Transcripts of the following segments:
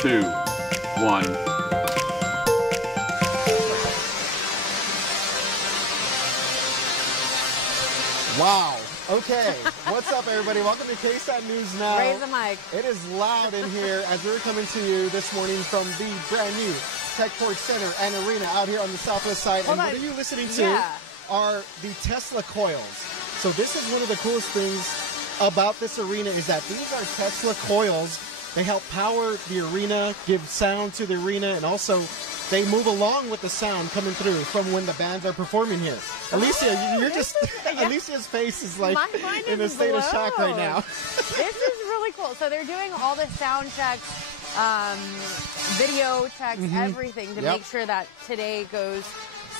2, 1. Wow. Okay. What's up, everybody? Welcome to KSAT News Now. Raise the mic. It is loud in here as we're coming to you this morning from the brand new Techport Center and Arena out here on the southwest side. Hold and on. what are you listening to are the Tesla coils. So this is one of the coolest things about this arena is that these are Tesla coils. They help power the arena, give sound to the arena, and also they move along with the sound coming through from when the bands are performing here. Alicia, you're just, Alicia's face is like in a state of shock right now. This is really cool. So they're doing all the sound checks, video checks, everything to make sure that today goes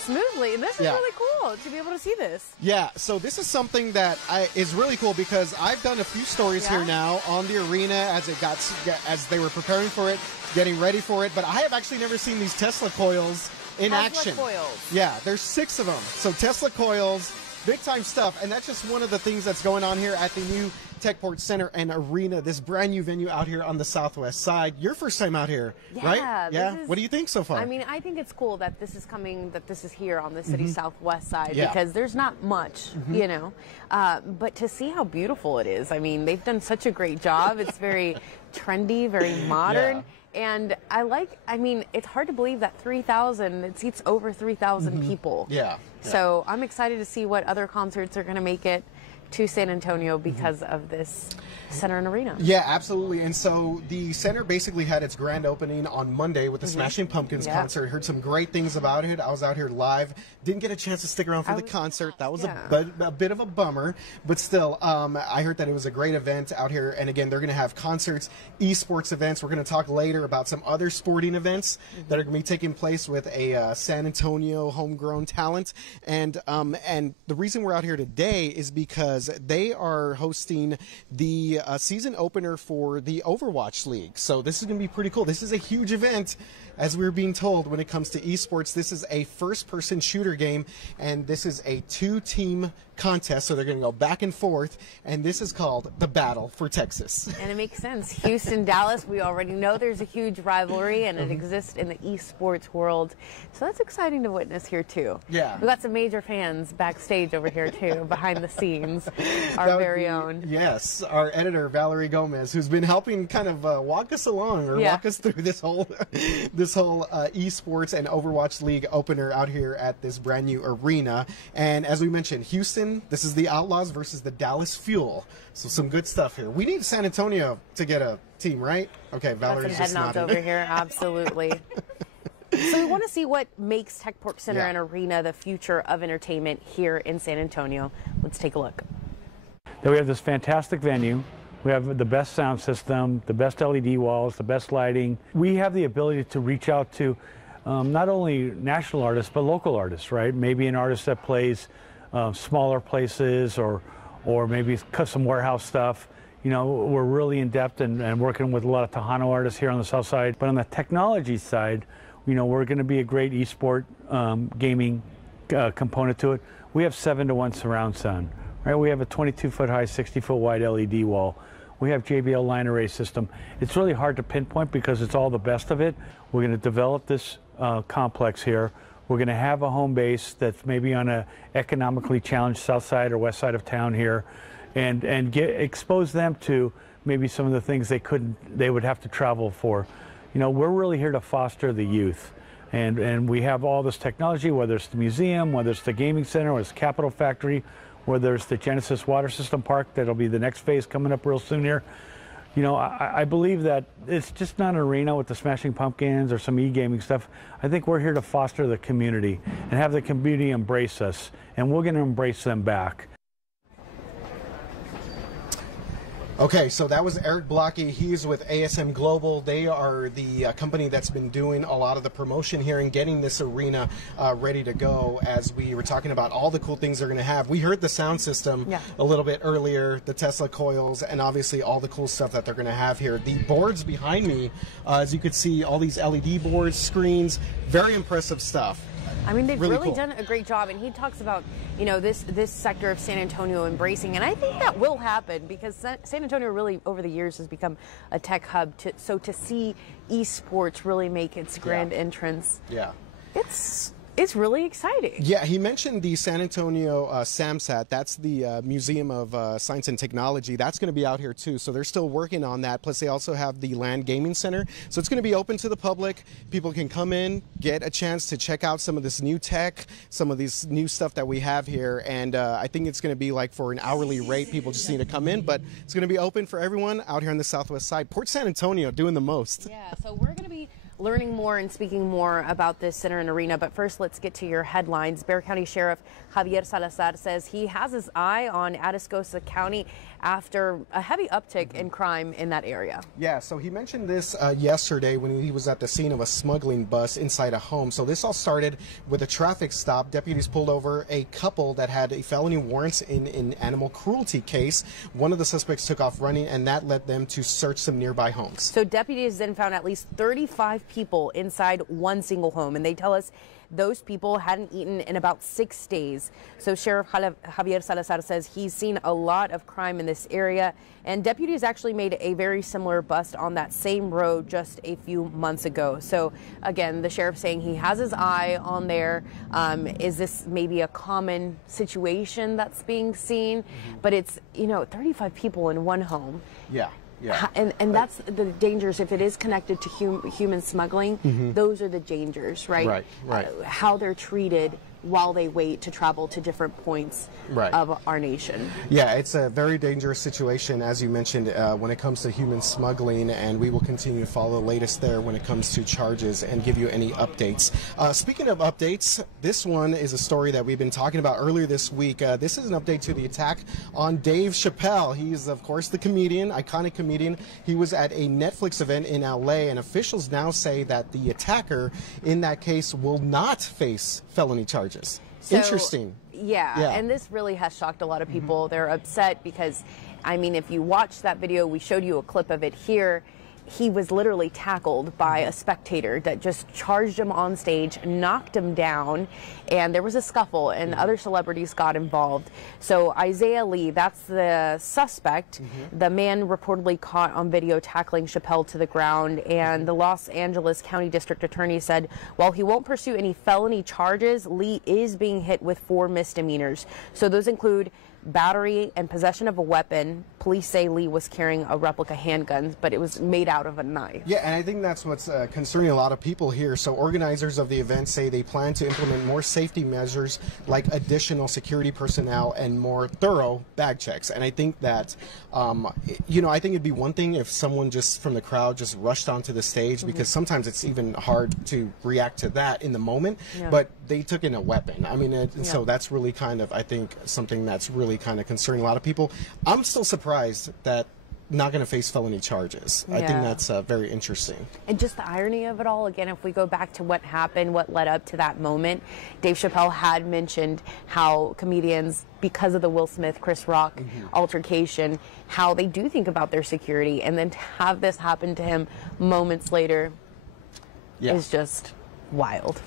smoothly. And this is really cool to be able to see this. Yeah, so this is something that is really cool because I've done a few stories here now on the arena as they were preparing for it, getting ready for it, but I have actually never seen these Tesla coils in action. Coils. Yeah, there's 6 of them. So Tesla coils, big time stuff, and that's just one of the things that's going on here at the new Techport Center and Arena, this brand new venue out here on the southwest side. Your first time out here, right? Yeah. What do you think so far? I mean, I think it's cool that this is coming, that this is here on the city's southwest side because there's not much, you know. But to see how beautiful it is, I mean, they've done such a great job. It's very trendy, very modern. And I mean, it's hard to believe that 3,000, it seats over 3,000 people. So I'm excited to see what other concerts are going to make it to San Antonio because of this center and arena. Yeah, absolutely. And so the center basically had its grand opening on Monday with the Smashing Pumpkins concert. Heard some great things about it. I was out here live. Didn't get a chance to stick around for the concert. That was a bit of a bummer. But still, I heard that it was a great event out here. And again, they're going to have concerts, esports events. We're going to talk later about some other sporting events that are going to be taking place with a San Antonio homegrown talent. And the reason we're out here today is because they are hosting the season opener for the Overwatch League. So this is going to be pretty cool. This is a huge event, as we were being told, when it comes to esports. This is a first-person shooter game, and this is a 2-team contest, so they're going to go back and forth, and this is called the Battle for Texas. And it makes sense. Houston, Dallas, we already know there's a huge rivalry, and it exists in the esports world. So that's exciting to witness here, too. Yeah. We've got some major fans backstage over here, too, behind the scenes, our very own. Yes, our editor, Valerie Gomez, who's been helping kind of walk us along or walk us through this whole esports and Overwatch League opener out here at this brand new arena. And as we mentioned, Houston, this is the Outlaws versus the Dallas Fuel. So some good stuff here. We need San Antonio to get a team, right? Okay, Valerie's just nodding. Over here, absolutely. So we want to see what makes Techport Center and Arena the future of entertainment here in San Antonio. Let's take a look. Then we have this fantastic venue. We have the best sound system, the best LED walls, the best lighting. We have the ability to reach out to not only national artists, but local artists, right? Maybe an artist that plays smaller places or maybe some warehouse stuff. You know, we're really in depth and working with a lot of Tejano artists here on the south side. But on the technology side, you know, we're going to be a great esport gaming component to it. We have 7-to-1 surround sound. Right, we have a 22-foot high, 60-foot wide LED wall. We have JBL line array system. It's really hard to pinpoint because it's all the best of it. We're going to develop this complex here. We're going to have a home base that's maybe on a economically challenged south side or west side of town here, and expose them to maybe some of the things they would have to travel for. You know, we're really here to foster the youth. And we have all this technology, whether it's the museum, whether it's the gaming center, or it's the Capital Factory, where there's the Genesis Water System Park. That'll be the next phase coming up real soon here. You know, I believe that it's just not an arena with the Smashing Pumpkins or some e-gaming stuff. I think we're here to foster the community and have the community embrace us, and we're going to embrace them back. Okay, so that was Eric Blocky. He's with ASM Global. They are the company that's been doing a lot of the promotion here and getting this arena ready to go, as we were talking about all the cool things they're going to have. We heard the sound system a little bit earlier, the Tesla coils, and obviously all the cool stuff that they're going to have here. The boards behind me, as you could see, all these LED boards, screens, very impressive stuff. I mean, they've really cool. done a great job, and he talks about, you know, this sector of San Antonio embracing, and I think that will happen because San Antonio really over the years has become a tech hub. So to see esports really make its grand entrance, it's really exciting. Yeah, he mentioned the San Antonio SAMSAT. That's the Museum of Science and Technology. That's going to be out here too. So they're still working on that. Plus, they also have the Land Gaming Center. So it's going to be open to the public. People can come in, get a chance to check out some of this new tech, some of this new stuff that we have here. And I think it's going to be like for an hourly rate. People just need to come in, but it's going to be open for everyone out here on the southwest side. Port San Antonio doing the most. Yeah, so we're going to be learning more and speaking more about this center and arena. But first, let's get to your headlines. Bexar County Sheriff Javier Salazar says he has his eye on Atascosa County after a heavy uptick in crime in that area. Yeah, so he mentioned this yesterday when he was at the scene of a smuggling bus inside a home. So this all started with a traffic stop. Deputies pulled over a couple that had a felony warrant in an animal cruelty case. One of the suspects took off running, and that led them to search some nearby homes. So deputies then found at least 35 people inside one single home, and they tell us those people hadn't eaten in about 6 days. So Sheriff Javier Salazar says he's seen a lot of crime in this area, and deputies actually made a very similar bust on that same road just a few months ago. So again, the sheriff saying he has his eye on there. Is this maybe a common situation that's being seen? But it's, you know, 35 people in one home. Yeah. Yeah. And that's the dangers. If it is connected to human smuggling, those are the dangers, right? Right. How they're treated while they wait to travel to different points of our nation. Yeah, it's a very dangerous situation, as you mentioned, when it comes to human smuggling, and we will continue to follow the latest there when it comes to charges and give you any updates. Speaking of updates, this one is a story that we've been talking about earlier this week. This is an update to the attack on Dave Chappelle. He's, of course, the comedian, iconic comedian. He was at a Netflix event in LA, and officials now say that the attacker in that case will not face felony charges. So, interesting. Yeah, and this really has shocked a lot of people. They're upset because, I mean, if you watch that video, we showed you a clip of it here. He was literally tackled by a spectator that just charged him on stage, knocked him down, and there was a scuffle, and other celebrities got involved. So Isaiah Lee, that's the suspect, the man reportedly caught on video tackling Chappelle to the ground, and the Los Angeles County District Attorney said while he won't pursue any felony charges, Lee is being hit with 4 misdemeanors. So those include battery and possession of a weapon. Police say Lee was carrying a replica handgun, but it was made out of a knife. Yeah, and I think that's what's concerning a lot of people here. So organizers of the event say they plan to implement more safety measures like additional security personnel and more thorough bag checks. And I think that, you know, I think it'd be one thing if someone just from the crowd just rushed onto the stage, because sometimes it's even hard to react to that in the moment, but they took in a weapon. I mean, so that's really kind of, I think, something that's really kind of concerning a lot of people. I'm still surprised that not going to face felony charges. I think that's very interesting. And just the irony of it all, again, if we go back to what happened, what led up to that moment, Dave Chappelle had mentioned how comedians, because of the Will Smith, Chris Rock altercation, how they do think about their security, and then to have this happen to him moments later is just wild.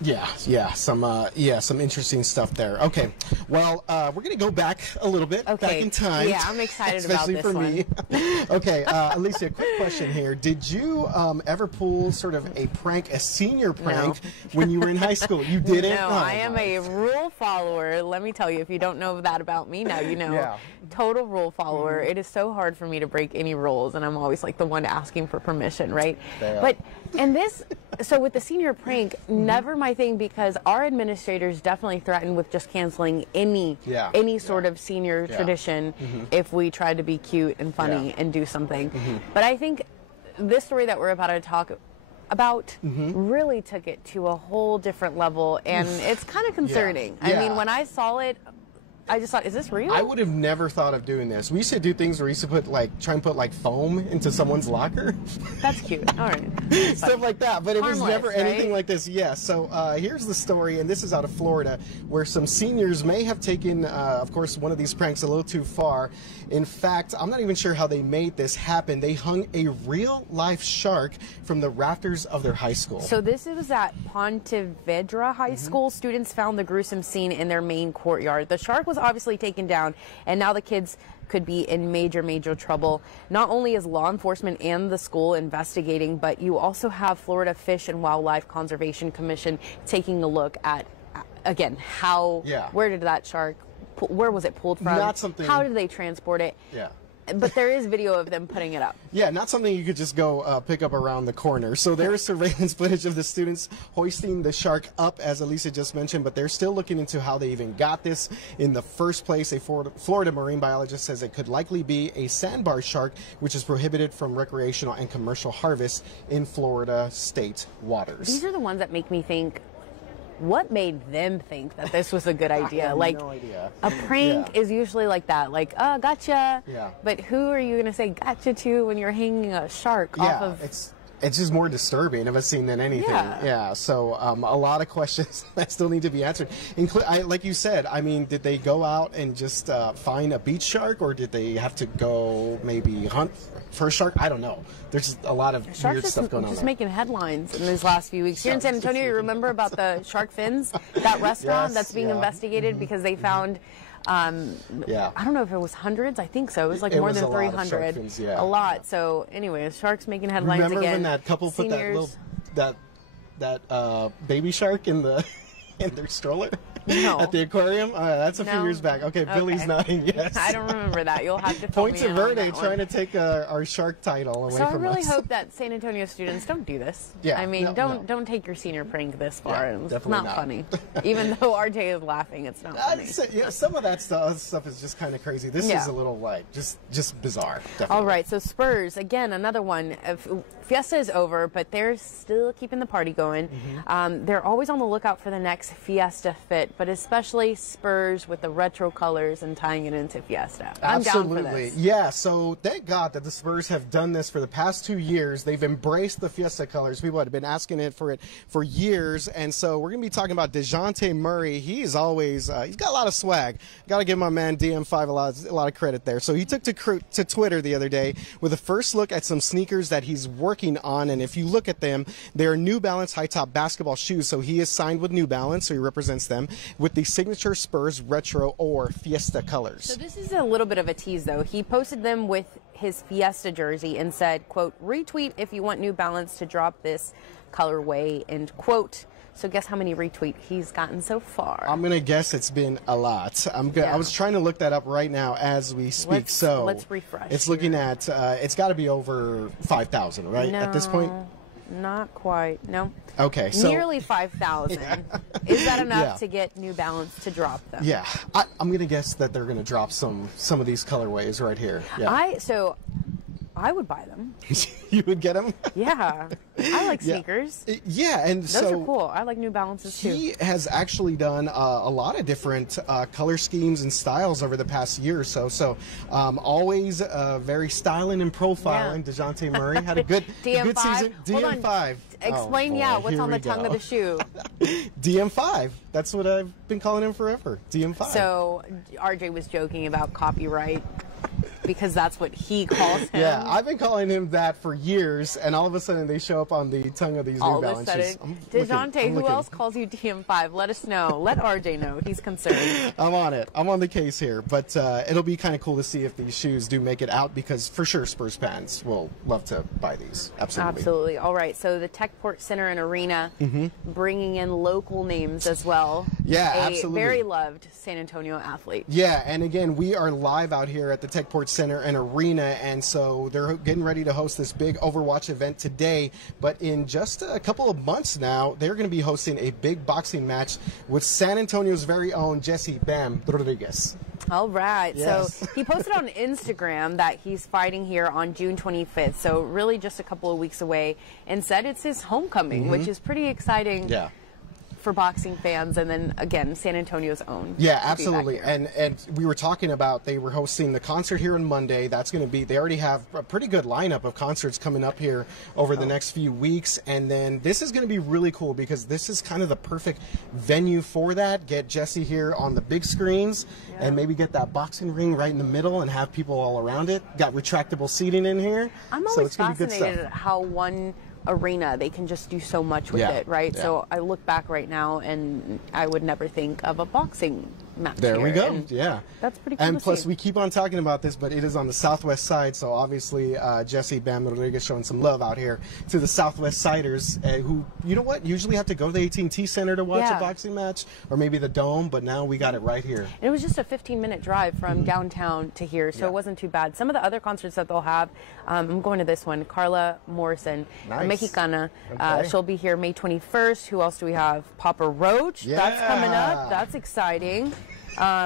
Some interesting stuff there. Okay, well, we're gonna go back a little bit, back in time. Yeah, I'm excited about this for me. one. Okay, Alicia, quick question here. Did you ever pull sort of a prank, a senior prank, when you were in high school? You didn't? No, I am a rule follower. Let me tell you, if you don't know that about me, now you know. Total rule follower. It is so hard for me to break any rules, and I'm always like the one asking for permission, right? But, and this, so with the senior prank, never my thing, because our administrators definitely threatened with just canceling any sort of senior tradition if we tried to be cute and funny and do something. But I think this story that we're about to talk about really took it to a whole different level, and it's kind of concerning. I mean, when I saw it, I just thought, is this real? I would have never thought of doing this. We used to do things where we used to put try and put foam into someone's locker. That's cute. All right. Stuff like that, but it was never anything right? like this. Yeah, so here's the story, and this is out of Florida, where some seniors may have taken, of course, one of these pranks a little too far. In fact, I'm not even sure how they made this happen. They hung a real-life shark from the rafters of their high school. So this was at Pontevedra High School. Students found the gruesome scene in their main courtyard. The shark was obviously taken down, and now the kids could be in major trouble. Not only is law enforcement and the school investigating, but you also have Florida Fish and Wildlife Conservation Commission taking a look at, again, where did that shark, where was it pulled from? Not something. How did they transport it? Yeah. But there is video of them putting it up. Yeah, not something you could just go pick up around the corner. So there is surveillance footage of the students hoisting the shark up, as Alicia just mentioned, but they're still looking into how they even got this in the first place. A Florida marine biologist says it could likely be a sandbar shark, which is prohibited from recreational and commercial harvest in Florida state waters. These are the ones that make me think, what made them think that this was a good idea? I have no idea. A prank is usually like that, oh, gotcha. Yeah. But who are you going to say gotcha to when you're hanging a shark off of? It's just more disturbing of a scene than anything. Yeah. So a lot of questions that still need to be answered. Like you said, I mean, did they go out and just find a beach shark, or did they have to go maybe hunt for a shark? I don't know. There's just a lot of weird stuff going on. Just making headlines in these last few weeks. Here in San Antonio, you remember about the shark fins? That restaurant that's being investigated because they found, I don't know if it was hundreds. I think so. It was more than 300. A lot. So anyway, sharks making headlines again. Remember when that couple put that baby shark in their stroller? No. At the aquarium? That's a few years back. Okay, Billy's nodding yes. I don't remember that. You'll have to fill Points me of in on Verde that trying to take our shark title away from us. So I really hope that San Antonio students don't do this. Yeah, I mean, don't take your senior prank this far. Yeah, it's not funny. Even though RJ is laughing, it's not funny. Some of that stuff is just kind of crazy. This is a little just bizarre. Definitely. All right, so Spurs, again, another one. Fiesta is over, but they're still keeping the party going. They're always on the lookout for the next Fiesta fit, but especially Spurs with the retro colors and tying it into Fiesta. I'm down for this. Yeah, so thank God that the Spurs have done this for the past 2 years. They've embraced the Fiesta colors. People had been asking for years, and so we're going to be talking about DeJounte Murray. He's always, he's got a lot of swag. Got to give my man DM5 a lot of credit there. So he took to Twitter the other day with a first look at some sneakers that he's working on, and if you look at them, they're New Balance high-top basketball shoes. So he is signed with New Balance, so he represents them with the signature Spurs retro or Fiesta colors. So this is a little bit of a tease, though. He posted them with his Fiesta jersey and said, quote, retweet if you want New Balance to drop this colorway, end quote. So guess how many retweets he's gotten so far? I'm gonna guess it's been a lot. I was trying to look that up right now as we speak. Let's refresh. It's looking at it's got to be over 5,000, right? No, at this point. Not quite. No. Okay, so nearly 5,000. Yeah. Is that enough to get New Balance to drop them? Yeah, I'm gonna guess that they're gonna drop some of these colorways right here. Yeah. I would buy them. You would get them? Yeah. I like sneakers. Yeah, and those are cool. I like New Balances too. He has actually done a lot of different color schemes and styles over the past year or so. So always very styling and profiling. Yeah. DeJounte Murray had a good season. DM5. Explain, what's on the tongue of the shoe. DM5. That's what I've been calling him forever. DM5. So RJ was joking about copyright because that's what he calls him. Yeah, I've been calling him that for years, and all of a sudden they show up on the tongue of these New Balance shoes. DeJounte, who else calls you DM5? Let us know. Let RJ know. He's concerned. I'm on it. I'm on the case here, but it'll be kind of cool to see if these shoes do make it out, because for sure Spurs fans will love to buy these. Absolutely. Absolutely. All right, so the Techport Center and Arena bringing in local names as well. Yeah, absolutely. A very loved San Antonio athlete. Yeah, and again, we are live out here at the Techport Center and Arena, and so they're getting ready to host this big Overwatch event today, but in just a couple of months now, they're going to be hosting a big boxing match with San Antonio's very own Jesse Bam Rodriguez. All right. Yes. So he posted on Instagram that he's fighting here on June 25th, so really just a couple of weeks away, and said it's his homecoming, which is pretty exciting. Yeah. for boxing fans, and then again San Antonio's own. Yeah, absolutely. And we were talking about, they were hosting the concert here on Monday. That's going to be, they already have a pretty good lineup of concerts coming up here over the next few weeks. And then this is going to be really cool because this is kind of the perfect venue for that. Get Jesse here on the big screens and maybe get that boxing ring right in the middle and have people all around it. Got retractable seating in here. I'm always fascinated at how one arena they can just do so much with it, right? So I look back right now and I would never think of a boxing match there here. We go. Yeah, that's pretty cool. And to plus see. we keep on talking about this, but it is on the southwest side, so obviously Jesse Bam Rodriguez showing some love out here to the southwest siders who, you know what, usually have to go to the AT&T Center to watch a boxing match, or maybe the Dome, but now we got it right here. And it was just a 15-minute drive from downtown to here, so it wasn't too bad. Some of the other concerts that they'll have, I'm going to this one, Carla Morrison, a Mexicana. She'll be here May 21st. Who else do we have? Papa Roach. That's coming up. That's exciting.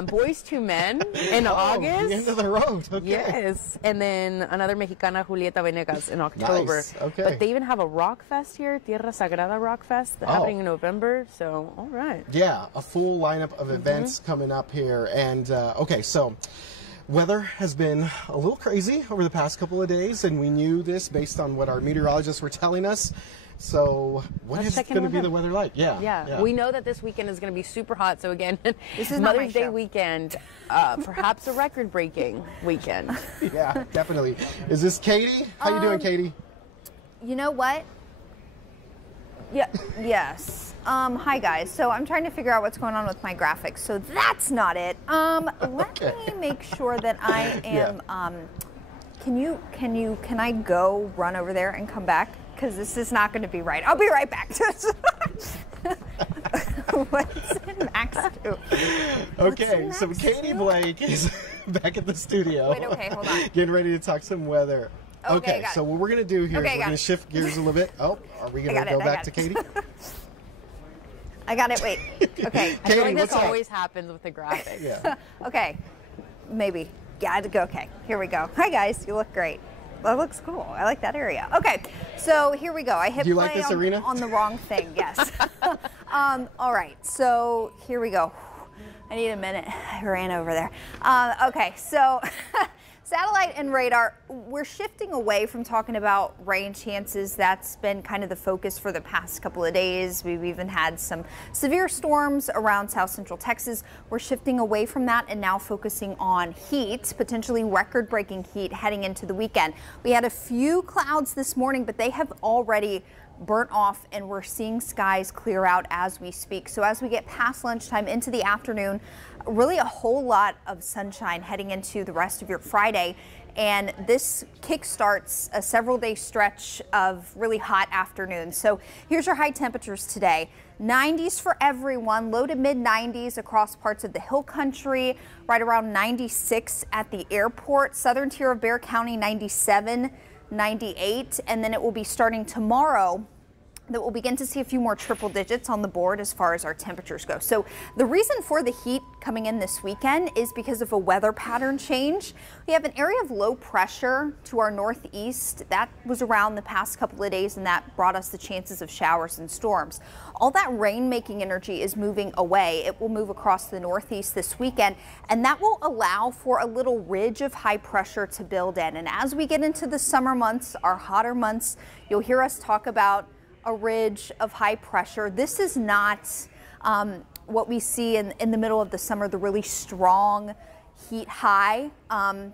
Boys to Men in August. The end of the road. Okay. Yes. And then another Mexicana, Julieta Venegas, in October. Nice. Okay. But they even have a rock fest here, Tierra Sagrada Rock Fest, happening in November. So, all right. Yeah, a full lineup of events coming up here. And, okay, so weather has been a little crazy over the past couple of days, and we knew this based on what our meteorologists were telling us. So what is going to be the weather like? Yeah. We know that this weekend is going to be super hot. So again, this is Mother's Day weekend, perhaps a record-breaking weekend. Yeah, definitely. Is this Katie? How you doing, Katie? You know what? Yeah. Yes. Hi guys. So I'm trying to figure out what's going on with my graphics. So that's not it. Let me make sure that I am. Can I go run over there and come back? Because this is not going to be right. I'll be right back. What's in Max do? Okay, so Katie Blake is back at the studio. Wait, okay, hold on. Getting ready to talk some weather. Okay, so what we're going to do here is we're going to shift gears a little bit. Oh, are we going to go back to Katie? I got it. Wait. Okay. I feel like this always happens with the graphics. Yeah. Okay. Maybe. Yeah, I had to go. Okay. Here we go. Hi, guys. You look great. That looks cool. I like that area. Okay, so here we go. I hit play on the wrong thing. Yes. All right, so here we go. I need a minute. I ran over there. Okay, so satellite and radar, we're shifting away from talking about rain chances. That's been kind of the focus for the past couple of days. We've even had some severe storms around South Central Texas. We're shifting away from that and now focusing on heat, potentially record-breaking heat heading into the weekend. We had a few clouds this morning, but they have already burnt off and we're seeing skies clear out as we speak. So as we get past lunchtime into the afternoon, really a whole lot of sunshine heading into the rest of your Friday. And this kickstarts a several-day stretch of really hot afternoons. So here's your high temperatures today. 90s for everyone, low to mid 90s across parts of the hill country, right around 96 at the airport. Southern tier of Bexar County, 97. 98, and then it will be starting tomorrow that we'll begin to see a few more triple digits on the board as far as our temperatures go. So the reason for the heat coming in this weekend is because of a weather pattern change. We have an area of low pressure to our northeast that was around the past couple of days, and that brought us the chances of showers and storms. All that rain-making energy is moving away. It will move across the northeast this weekend, and that will allow for a little ridge of high pressure to build in. And as we get into the summer months, our hotter months, you'll hear us talk about a ridge of high pressure. This is not what we see in the middle of the summer, the really strong heat high.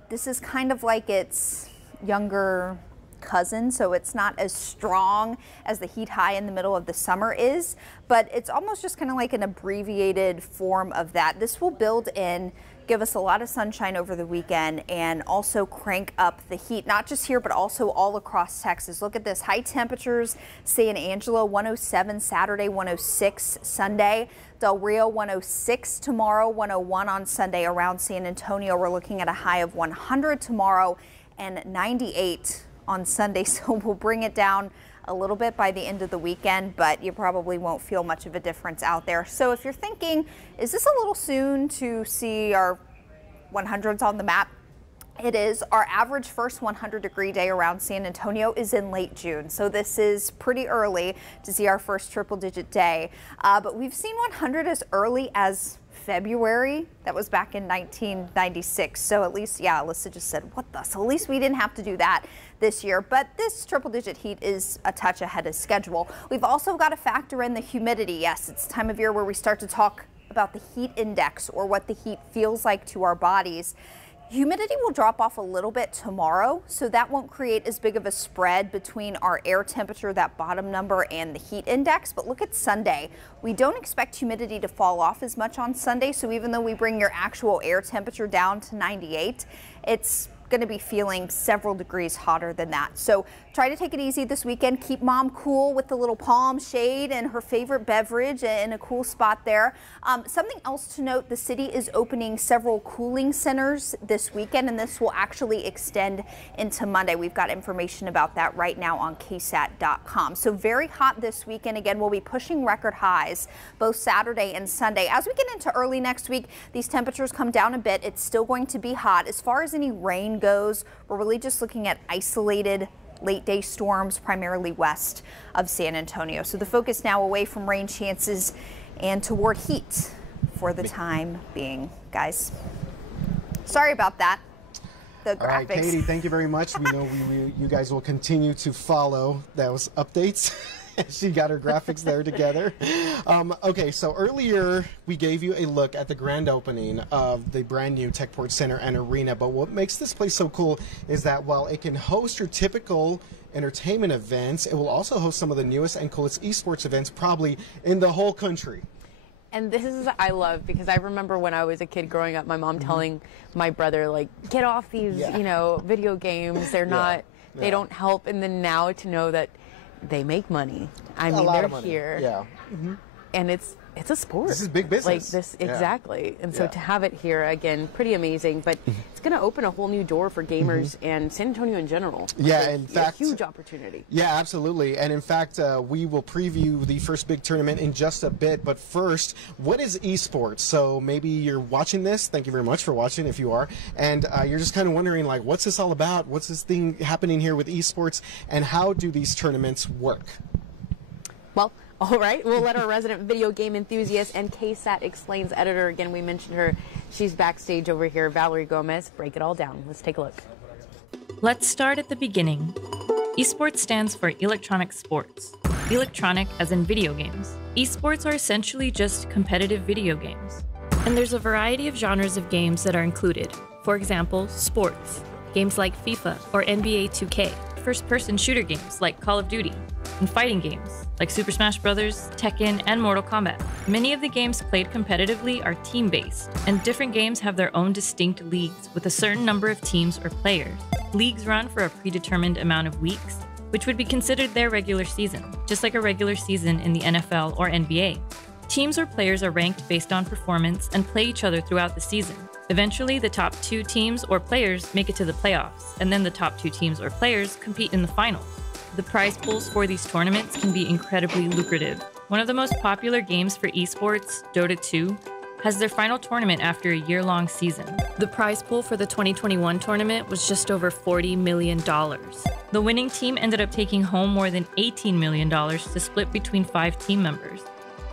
This is kind of like its younger cousin, so it's not as strong as the heat high in the middle of the summer is, but it's almost just kind of like an abbreviated form of that. This will build in, give us a lot of sunshine over the weekend, and also crank up the heat, not just here, but also all across Texas. Look at this, high temperatures, San Angelo 107 Saturday, 106 Sunday, Del Rio 106 tomorrow, 101 on Sunday. Around San Antonio, we're looking at a high of 100 tomorrow and 98 on Sunday, so we'll bring it down a little bit by the end of the weekend, but you probably won't feel much of a difference out there. So if you're thinking, is this a little soon to see our 100s on the map? It is. Our average first 100-degree day around San Antonio is in late June, so this is pretty early to see our first triple-digit day. But we've seen 100 as early as February. That was back in 1996. So at least, yeah, Alicia just said, what the? So at least we didn't have to do that this year. But this triple-digit heat is a touch ahead of schedule. We've also got to factor in the humidity. Yes, it's the time of year where we start to talk about the heat index, or what the heat feels like to our bodies. Humidity will drop off a little bit tomorrow, so that won't create as big of a spread between our air temperature, that bottom number, and the heat index. But look at Sunday. We don't expect humidity to fall off as much on Sunday, so even though we bring your actual air temperature down to 98, it's going to be feeling several degrees hotter than that. So try to take it easy this weekend. Keep mom cool with the little palm shade and her favorite beverage in a cool spot there. Something else to note, the city is opening several cooling centers this weekend, and this will actually extend into Monday. We've got information about that right now on KSAT.com. So very hot this weekend. Again, we'll be pushing record highs both Saturday and Sunday. As we get into early next week, these temperatures come down a bit. It's still going to be hot. As far as any rain goes, we're really just looking at isolated late day storms, primarily west of San Antonio. So the focus now away from rain chances and toward heat for the time being, guys. Sorry about that. The graphics. All right, Katie, thank you very much. We know you guys will continue to follow those updates. She got her graphics there together. Okay, so earlier we gave you a look at the grand opening of the brand new Techport Center and Arena, but what makes this place so cool is that while it can host your typical entertainment events, it will also host some of the newest and coolest esports events probably in the whole country. And this is, I love, because I remember when I was a kid growing up, my mom telling my brother, like, get off these, you know, video games. They're not, they don't help. And then now to know that they make money. I mean, they're here. Yeah. And it's a sport. This is big business. Like this, exactly. And so to have it here, again, pretty amazing. But it's going to open a whole new door for gamers and San Antonio in general. Yeah, in fact, a huge opportunity. Yeah, absolutely. And in fact, we will preview the first big tournament in just a bit. But first, what is esports? So maybe you're watching this. Thank you very much for watching, if you are. And you're just kind of wondering, like, what's this all about? What's this thing happening here with esports? And how do these tournaments work? Well, all right, we'll let our resident video game enthusiast and KSAT Explains editor, again, we mentioned her, she's backstage over here, Valerie Gomez, break it all down. Let's take a look. Let's start at the beginning. Esports stands for electronic sports. Electronic as in video games. Esports are essentially just competitive video games. And there's a variety of genres of games that are included. For example, sports. Games like FIFA or NBA 2K. First-person shooter games like Call of Duty. And fighting games like Super Smash Bros., Tekken, and Mortal Kombat. Many of the games played competitively are team-based, and different games have their own distinct leagues with a certain number of teams or players. Leagues run for a predetermined amount of weeks, which would be considered their regular season, just like a regular season in the NFL or NBA. Teams or players are ranked based on performance and play each other throughout the season. Eventually, the top 2 teams or players make it to the playoffs, and then the top 2 teams or players compete in the finals. The prize pools for these tournaments can be incredibly lucrative. One of the most popular games for esports, Dota 2, has their final tournament after a year-long season. The prize pool for the 2021 tournament was just over $40 million. The winning team ended up taking home more than $18 million to split between 5 team members.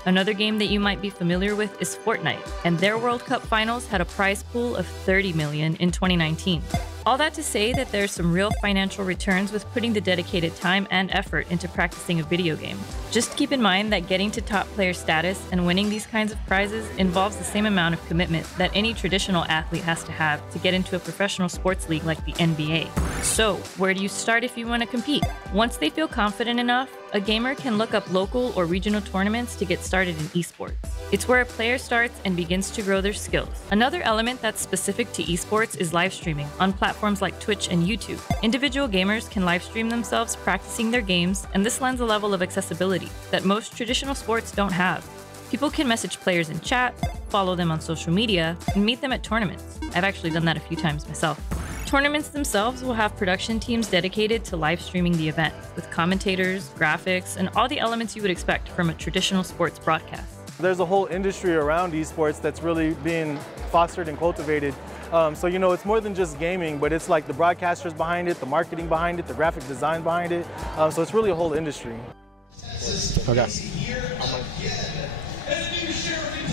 Another game that you might be familiar with is Fortnite, and their World Cup finals had a prize pool of $30 million in 2019. All that to say that there's some real financial returns with putting the dedicated time and effort into practicing a video game. Just keep in mind that getting to top player status and winning these kinds of prizes involves the same amount of commitment that any traditional athlete has to have to get into a professional sports league like the NBA. So, where do you start if you want to compete? Once they feel confident enough, a gamer can look up local or regional tournaments to get started in esports. It's where a player starts and begins to grow their skills. Another element that's specific to esports is live streaming on platforms like Twitch and YouTube. Individual gamers can live stream themselves practicing their games, and this lends a level of accessibility that most traditional sports don't have. People can message players in chat, follow them on social media, and meet them at tournaments. I've actually done that a few times myself. Tournaments themselves will have production teams dedicated to live streaming the event, with commentators, graphics, and all the elements you would expect from a traditional sports broadcast. There's a whole industry around esports that's really being fostered and cultivated So, you know, it's more than just gaming, but it's like the broadcasters behind it, the marketing behind it, the graphic design behind it. So it's really a whole industry. Okay.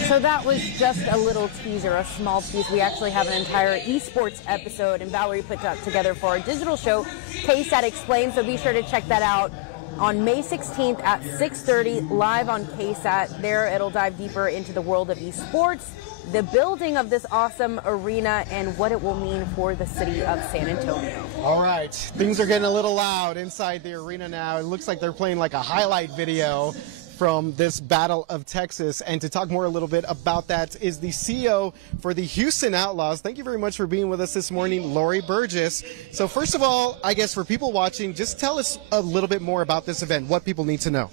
So that was just a little teaser, a small piece. We actually have an entire esports episode, and Valerie put that together for our digital show, KSAT Explains, so be sure to check that out on May 16th at 6:30, live on KSAT. There it'll dive deeper into the world of esports, the building of this awesome arena, and what it will mean for the city of San Antonio. All right, things are getting a little loud inside the arena now. It looks like they're playing like a highlight video from this Battle of Texas. And to talk more a little bit about that is the CEO for the Houston Outlaws. Thank you very much for being with us this morning, Lori Burgess. So first of all, I guess for people watching, just tell us a little bit more about this event, what people need to know.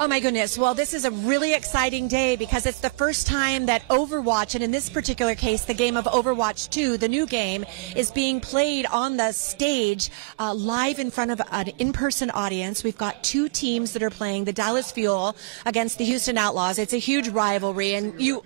Oh my goodness. Well, this is a really exciting day because it's the first time that Overwatch, and in this particular case, the game of Overwatch 2, the new game, is being played on the stage live in front of an in-person audience. We've got two teams that are playing, the Dallas Fuel against the Houston Outlaws. It's a huge rivalry, and you...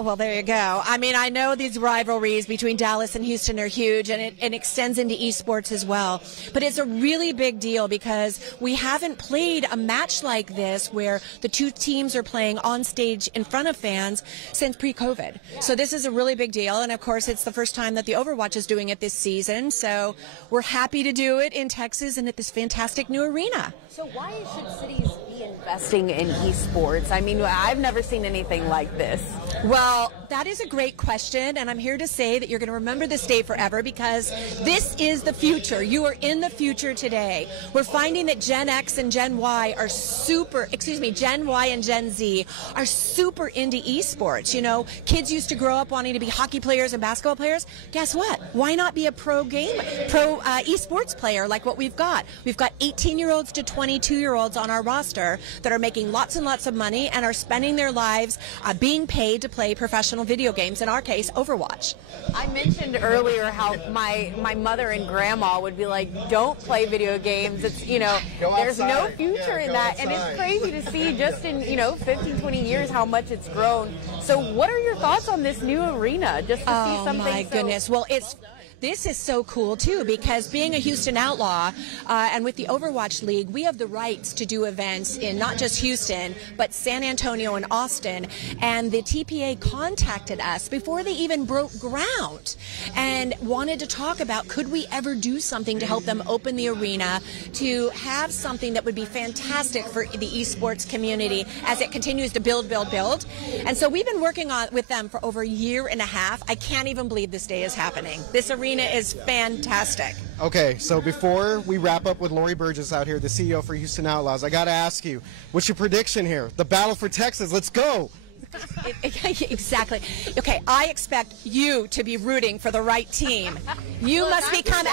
well, there you go. I mean, I know these rivalries between Dallas and Houston are huge, and it extends into esports as well. But it's a really big deal because we haven't played a match like this where the two teams are playing on stage in front of fans since pre-COVID. So this is a really big deal, and of course, it's the first time that the Overwatch is doing it this season. So we're happy to do it in Texas and at this fantastic new arena. So why should cities be investing in esports? I mean, I've never seen anything like this. Well, that is a great question, and I'm here to say that you're going to remember this day forever because this is the future. You are in the future today. We're finding that Gen X and Gen Y are Gen Y and Gen Z are super into esports. You know, kids used to grow up wanting to be hockey players and basketball players. Guess what? Why not be a pro esports player like what we've got? We've got 18-year-olds to 22-year-olds on our roster that are making lots and lots of money and are spending their lives being paid to play professional video games, in our case, Overwatch. I mentioned earlier how my mother and grandma would be like, don't play video games. It's, you know, there's no future in that. And it's crazy to see just in, 15, 20 years how much it's grown. So what are your thoughts on this new arena? Just to see something. Oh my goodness. Well, this is so cool, too, because being a Houston Outlaw and with the Overwatch League, we have the rights to do events in not just Houston, but San Antonio and Austin. And the TPA contacted us before they even broke ground and wanted to talk about could we ever do something to help them open the arena to have something that would be fantastic for the esports community as it continues to build. And so we've been working with them for over a year and a half. I can't even believe this day is happening. This arena is fantastic. Okay, so before we wrap up with Lori Burgess out here, the CEO for Houston Outlaws, I got to ask you, what's your prediction here? The battle for Texas, let's go. Exactly. Okay, I expect you to be rooting for the right team. You must become.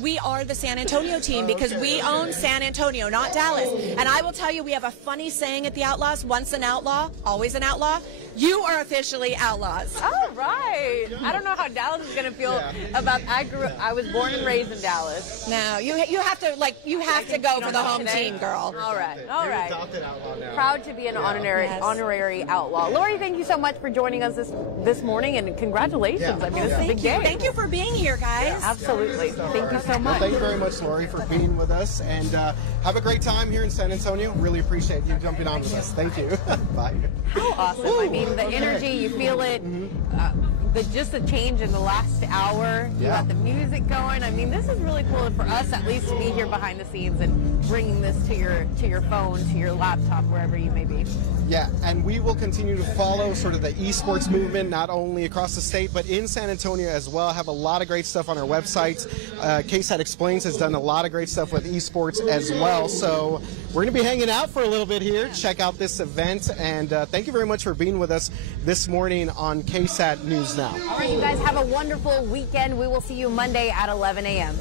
We are the San Antonio team because we own San Antonio, not Dallas. And I will tell you, we have a funny saying at the Outlaws: once an outlaw, always an outlaw. You are officially Outlaws. All right. I don't know how Dallas is going to feel about. I was born and raised in Dallas. No, you have to go for the home team, girl. All right. Proud to be an honorary outlaw. Lori, thank you so much for joining us this morning, and congratulations. Yeah. I mean, it's a big day. Thank you for being here, guys. Yeah, absolutely. Thank you so much. Well, thank you very much, Lori, for being with us, and have a great time here in San Antonio. Really appreciate you jumping on with us. Thank you. Bye. How awesome. I mean, the energy, you feel it. Just the change in the last hour. You got the music going. I mean, this is really cool for us, at least, to be here behind the scenes and bringing this to your phone, to your laptop, wherever you may be. Yeah, and we will continue to follow sort of the esports movement, not only across the state, but in San Antonio as well. Have a lot of great stuff on our website. KSAT Explains has done a lot of great stuff with esports as well. So we're going to be hanging out for a little bit here. Check out this event, and thank you very much for being with us this morning on KSAT News Now. All right, you guys have a wonderful weekend. We will see you Monday at 11 a.m.